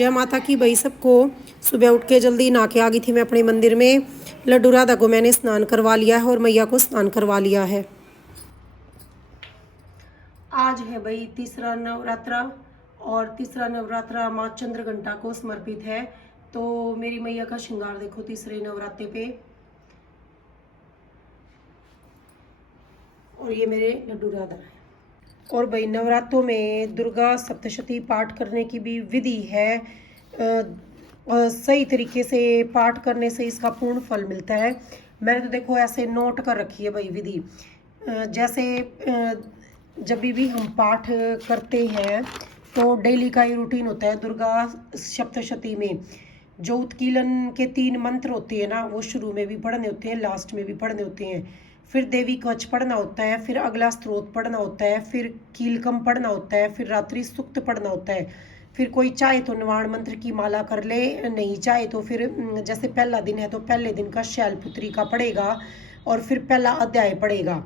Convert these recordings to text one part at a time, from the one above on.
जय माता की भाई सबको। सुबह उठ के जल्दी नहा के आ गई थी मैं अपने मंदिर में। लड्डू राधा को मैंने स्नान करवा लिया है और मैया को स्नान करवा लिया है। आज है भाई तीसरा नवरात्रा और तीसरा नवरात्रा माँ चंद्रघंटा को समर्पित है। तो मेरी मैया का श्रृंगार देखो तीसरे नवरात्रे पे। और ये मेरे लड्डू राधा है। और भाई नवरात्रों में दुर्गा सप्तशती पाठ करने की भी विधि है। सही तरीके से पाठ करने से इसका पूर्ण फल मिलता है। मैंने तो देखो ऐसे नोट कर रखी है भाई विधि। जैसे जब भी हम पाठ करते हैं तो डेली का ही रूटीन होता है। दुर्गा सप्तशती में जो उत्कीलन के 3 मंत्र होते हैं ना, वो शुरू में भी पढ़ने होते हैं, लास्ट में भी पढ़ने होते हैं। फिर देवी कवच पढ़ना होता है, फिर अगला स्त्रोत पढ़ना होता है, फिर कीलकम पढ़ना होता है, फिर रात्रि सूक्त पढ़ना होता है। फिर कोई चाहे तो निवाण मंत्र की माला कर ले, नहीं चाहे तो फिर जैसे पहला दिन है तो पहले दिन का शैलपुत्री का पढ़ेगा और फिर पहला अध्याय पढ़ेगा।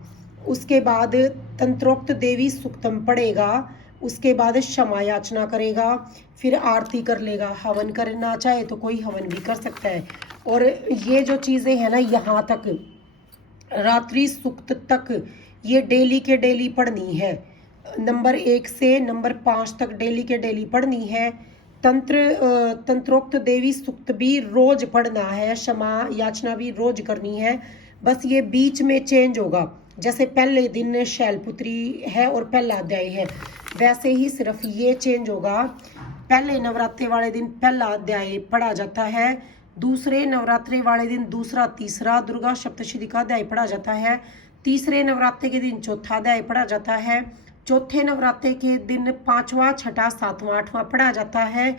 उसके बाद तंत्रोक्त देवी सूक्तम पढ़ेगा। उसके बाद क्षमा याचना करेगा, फिर आरती कर लेगा। हवन करना चाहे तो कोई हवन भी कर सकता है। और ये जो चीज़ें हैं ना, यहाँ तक रात्रि सूक्त तक ये डेली के डेली पढ़नी है। नंबर 1 से नंबर 5 तक डेली के डेली पढ़नी है। तंत्रोक्त देवी सूक्त भी रोज पढ़ना है, क्षमा याचना भी रोज करनी है। बस ये बीच में चेंज होगा। जैसे पहले दिन शैलपुत्री है और पहला अध्याय है, वैसे ही सिर्फ ये चेंज होगा। पहले नवरात्रे वाले दिन पहला अध्याय पढ़ा जाता है, दूसरे नवरात्रे वाले दिन दूसरा तीसरा दुर्गा सप्तशती का अध्याय पढ़ा जाता है, तीसरे नवरात्रे के दिन चौथा अध्याय पढ़ा जाता है, चौथे नवरात्रे के दिन 5वां 6वां 7वां 8वां पढ़ा जाता है,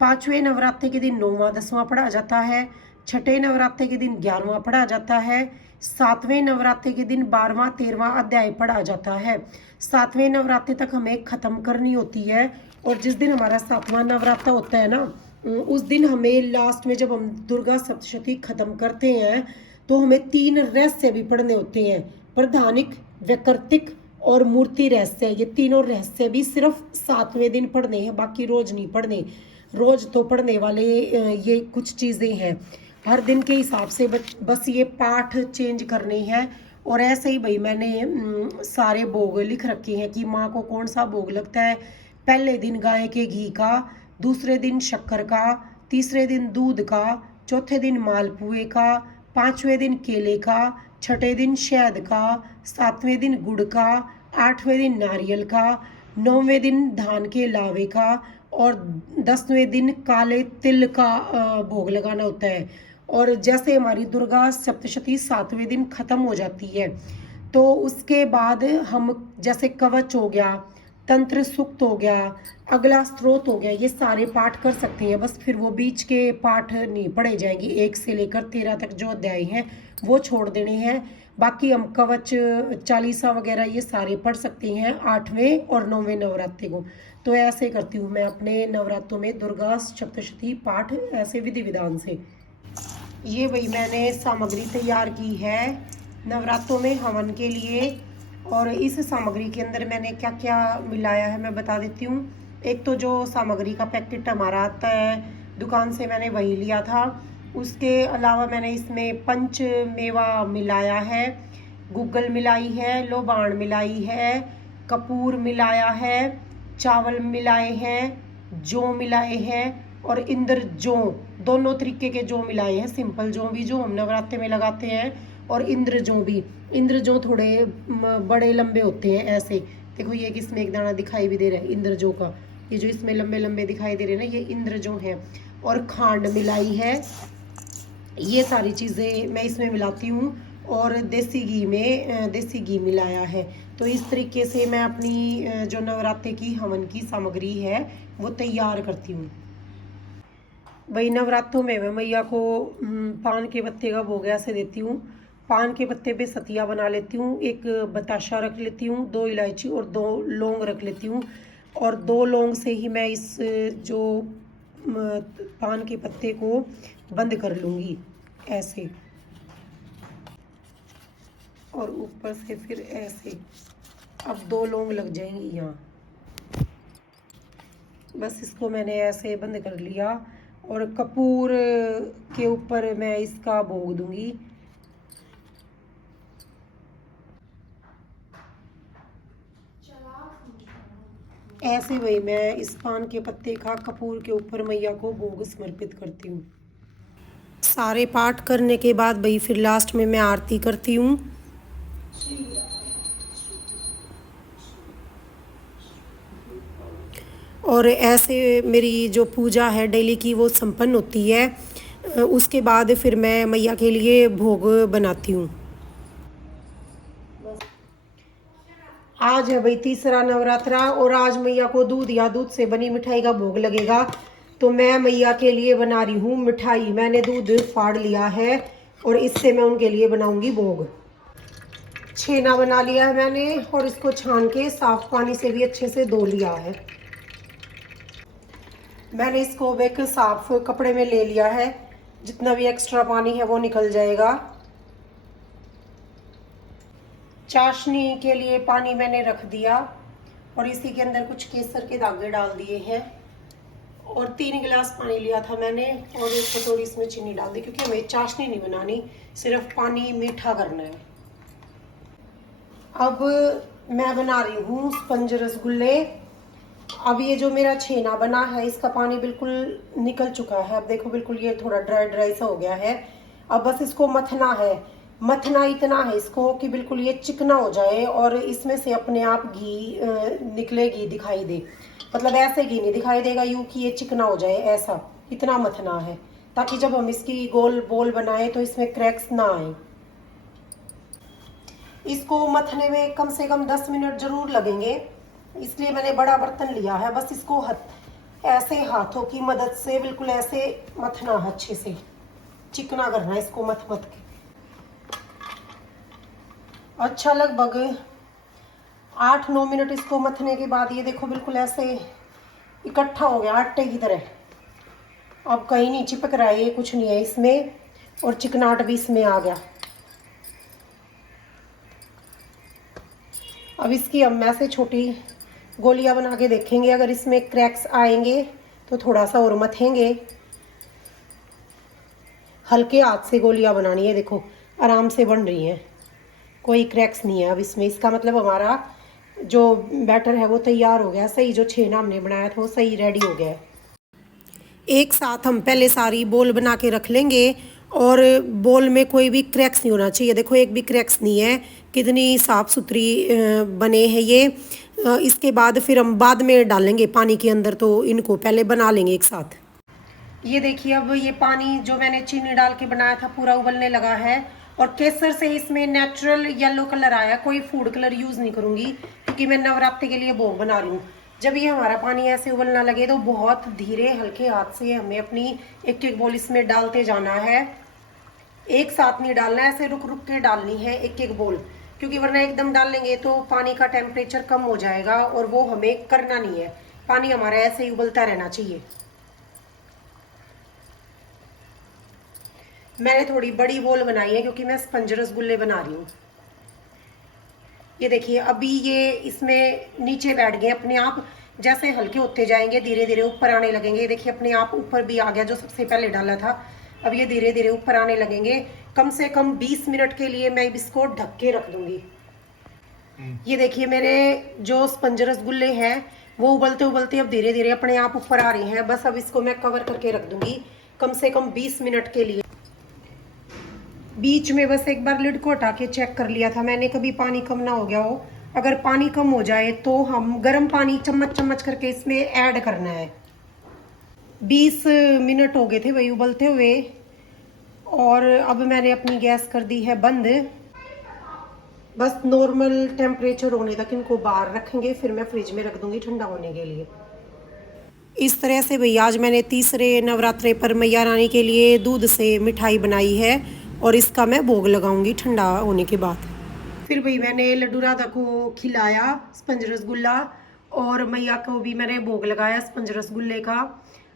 5वें नवरात्रे के दिन 9वां 10वां पढ़ा जाता है, छठे नवरात्रे के दिन 11वां पढ़ा जाता है, 7वें नवरात्रे के दिन 12वां 13वां अध्याय पढ़ा जाता है। 7वें नवरात्रे तक हमें खत्म करनी होती है। और जिस दिन हमारा 7वां नवरात्रा होता है ना, उस दिन हमें लास्ट में जब हम दुर्गा सप्तशती खत्म करते हैं तो हमें 3 रहस्य भी पढ़ने होते हैं। प्रधानिक, वैकर्तिक और मूर्ति रहस्य। ये तीनों रहस्य भी सिर्फ 7वें दिन पढ़ने हैं, बाकी रोज नहीं पढ़ने। रोज तो पढ़ने वाले ये कुछ चीजें हैं, हर दिन के हिसाब से बस ये पाठ चेंज करने हैं। और ऐसे ही भाई मैंने सारे भोग लिख रखे हैं कि माँ को कौन सा भोग लगता है। पहले दिन गाय के घी का, दूसरे दिन शक्कर का, तीसरे दिन दूध का, चौथे दिन मालपुए का, 5वें दिन केले का, छठे दिन शहद का, 7वें दिन गुड़ का, 8वें दिन नारियल का, 9वें दिन धान के लावे का और 10वें दिन काले तिल का भोग लगाना होता है। और जैसे हमारी दुर्गा सप्तशती 7वें दिन खत्म हो जाती है तो उसके बाद हम जैसे कवच हो गया, तंत्र सूक्त हो गया, अगला स्त्रोत हो गया, ये सारे पाठ कर सकते हैं। बस फिर वो बीच के पाठ नहीं पढ़े जाएंगे। 1 से लेकर 13 तक जो अध्याय हैं वो छोड़ देने हैं। बाकी हम कवच, चालीसा वगैरह ये सारे पढ़ सकते हैं 8वें और 9वें नवरात्रि को। तो ऐसे करती हूँ मैं अपने नवरात्रों में दुर्गा सप्तशती पाठ, ऐसे विधि विधान से। ये वही मैंने सामग्री तैयार की है नवरात्रों में हवन के लिए। और इस सामग्री के अंदर मैंने क्या क्या मिलाया है मैं बता देती हूँ। एक तो जो सामग्री का पैकेट हमारा आता है दुकान से, मैंने वही लिया था। उसके अलावा मैंने इसमें पंच मेवा मिलाया है, गूगल मिलाई है, लोबान मिलाई है, कपूर मिलाया है, चावल मिलाए हैं, जौ मिलाए हैं और इंद्र जौ, दोनों तरीके के जौ मिलाए हैं। सिंपल जौ भी जो हम नवरात्रे में लगाते हैं और इंद्र जौ भी। इंद्र जौ थोड़े बड़े लंबे होते हैं ऐसे। देखो ये किसमें एक दाना दिखाई भी दे रहा है इंद्र जौ का, ये जो इसमें लंबे लंबे दिखाई दे रहे हैं ना, ये इंद्र जौ है। और खांड मिलाई है। ये सारी चीज़ें मैं इसमें मिलाती हूँ और देसी घी में देसी घी मिलाया है। तो इस तरीके से मैं अपनी जो नवरात्रे की हवन की सामग्री है वो तैयार करती हूँ। वही नवरात्रों में मैं मैया को पान के पत्ते का भोग ऐसे देती हूँ। पान के पत्ते पे सतिया बना लेती हूँ, एक बताशा रख लेती हूँ, 2 इलायची और 2 लौंग रख लेती हूँ। और 2 लौंग से ही मैं इस जो पान के पत्ते को बंद कर लूँगी ऐसे। और ऊपर से फिर ऐसे। अब 2 लौंग लग जाएंगी यहाँ। बस इसको मैंने ऐसे बंद कर लिया और कपूर के ऊपर मैं इसका भोग दूंगी। ऐसे भाई मैं इस पान के पत्ते का कपूर के ऊपर मैया को भोग समर्पित करती हूँ। सारे पाठ करने के बाद भाई फिर लास्ट में मैं आरती करती हूँ। और ऐसे मेरी जो पूजा है डेली की वो संपन्न होती है। उसके बाद फिर मैं मैया के लिए भोग बनाती हूँ। आज है भाई तीसरा नवरात्रा और आज मैया को दूध या दूध से बनी मिठाई का भोग लगेगा। तो मैं मैया के लिए बना रही हूँ मिठाई। मैंने दूध फाड़ लिया है और इससे मैं उनके लिए बनाऊंगी भोग। छेना बना लिया है मैंने और इसको छान के साफ पानी से भी अच्छे से धो लिया है। मैंने इसको एक साफ कपड़े में ले लिया है, जितना भी एक्स्ट्रा पानी है वो निकल जाएगा। चाशनी के लिए पानी मैंने रख दिया और इसी के अंदर कुछ केसर के धागे डाल दिए हैं और 3 गिलास पानी लिया था मैंने और 1 कटोरी इसमें चीनी डाल दी, क्योंकि हमें चाशनी नहीं बनानी, सिर्फ पानी मीठा करना है। अब मैं बना रही हूँ स्पंज रसगुल्ले। अब ये जो मेरा छेना बना है इसका पानी बिल्कुल निकल चुका है। अब देखो बिल्कुल ये थोड़ा ड्राई ड्राई सा हो गया है। अब बस इसको मथना है। मथना इतना है इसको कि बिल्कुल ये चिकना हो जाए और इसमें से अपने आप घी निकले, घी दिखाई दे। मतलब ऐसे घी नहीं दिखाई देगा यूं कि ये चिकना हो जाए, ऐसा इतना मथना है ताकि जब हम इसकी गोल बोल बनाए तो इसमें क्रैक्स ना आए। इसको मथने में कम से कम 10 मिनट जरूर लगेंगे, इसलिए मैंने बड़ा बर्तन लिया है। बस इसको ऐसे हाथों की मदद से बिल्कुल ऐसे मथना है, अच्छे से चिकना करना है इसको मथ मथ के। अच्छा लगभग 8-9 मिनट इसको मथने के बाद ये देखो बिल्कुल ऐसे इकट्ठा हो गया आटे की तरह। अब कहीं नहीं चिपक रहा है, ये कुछ नहीं है इसमें और चिकनाहट भी इसमें आ गया। अब इसकी हम ऐसे छोटी गोलियां बना के देखेंगे, अगर इसमें क्रैक्स आएंगे तो थोड़ा सा और मथेंगे। हल्के हाथ से गोलियां बनानी है, देखो आराम से बन रही हैं, कोई क्रैक्स नहीं है अब इसमें। इसका मतलब हमारा जो बैटर है वो तैयार हो गया, सही जो छेना हमने बनाया था वो सही रेडी हो गया है। एक साथ हम पहले सारी बोल बना के रख लेंगे और बोल में कोई भी क्रैक्स नहीं होना चाहिए। देखो एक भी क्रैक्स नहीं है, कितनी साफ़ सुथरी बने हैं ये। इसके बाद फिर हम बाद में डालेंगे पानी के अंदर, तो इनको पहले बना लेंगे एक साथ। ये देखिए अब ये पानी जो मैंने चीनी डाल के बनाया था पूरा उबलने लगा है और केसर से इसमें नेचुरल येलो कलर आया। कोई फूड कलर यूज़ नहीं करूँगी क्योंकि मैं नवरात्रि के लिए भोग बना रही हूँ। जब ये हमारा पानी ऐसे उबलना लगे तो बहुत धीरे हल्के हाथ से हमें अपनी एक एक बोल इसमें डालते जाना है। एक साथ नहीं डालना है, ऐसे रुक रुक के डालनी है एक एक बोल, क्योंकि वरना एकदम डालेंगे तो पानी का टेम्परेचर कम हो जाएगा और वो हमें करना नहीं है। पानी हमारा ऐसे ही उबलता रहना चाहिए। मैंने थोड़ी बड़ी बोल बनाई है क्योंकि मैं स्पंज रसगुल्ले बना रही हूँ। ये देखिए अभी ये इसमें नीचे बैठ गए अपने आप। जैसे हल्के होते जाएंगे धीरे धीरे ऊपर आने लगेंगे। ये देखिए अपने आप ऊपर भी आ गया जो सबसे पहले डाला था। अब ये धीरे धीरे ऊपर आने लगेंगे। कम से कम 20 मिनट के लिए मैं इसको ढक के रख दूंगी। ये देखिए मेरे जो स्पंज रसगुल्ले हैं वो उबलते उबलते अब धीरे धीरे अपने आप ऊपर आ रहे हैं। बस अब इसको मैं कवर करके रख दूंगी कम से कम 20 मिनट के लिए। बीच में बस एक बार लिड को हटा के चेक कर लिया था मैंने, कभी पानी कम ना हो गया हो। अगर पानी कम हो जाए तो हम गर्म पानी चम्मच चम्मच करके इसमें ऐड करना है। 20 मिनट हो गए थे वही उबलते हुए और अब मैंने अपनी गैस कर दी है बंद। बस नॉर्मल टेम्परेचर होने तक इनको बाहर रखेंगे, फिर मैं फ्रिज में रख दूंगी ठंडा होने के लिए। इस तरह से भैया आज मैंने तीसरे नवरात्रे पर मैया रानी के लिए दूध से मिठाई बनाई है और इसका मैं भोग लगाऊंगी ठंडा होने के बाद। फिर भाई मैंने लड्डू राधा को खिलाया स्पंज रसगुल्ला और मैया को भी मैंने भोग लगाया स्पंज रसगुल्ले का।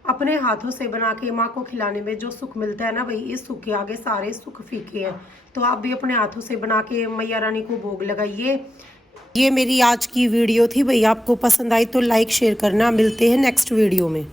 अपने हाथों से बना के माँ को खिलाने में जो सुख मिलता है ना भाई, इस सुख के आगे सारे सुख फीके हैं। तो आप भी अपने हाथों से बना के मैया रानी को भोग लगाइए। ये मेरी आज की वीडियो थी भाई, आपको पसंद आई तो लाइक शेयर करना। मिलते हैं नेक्स्ट वीडियो में।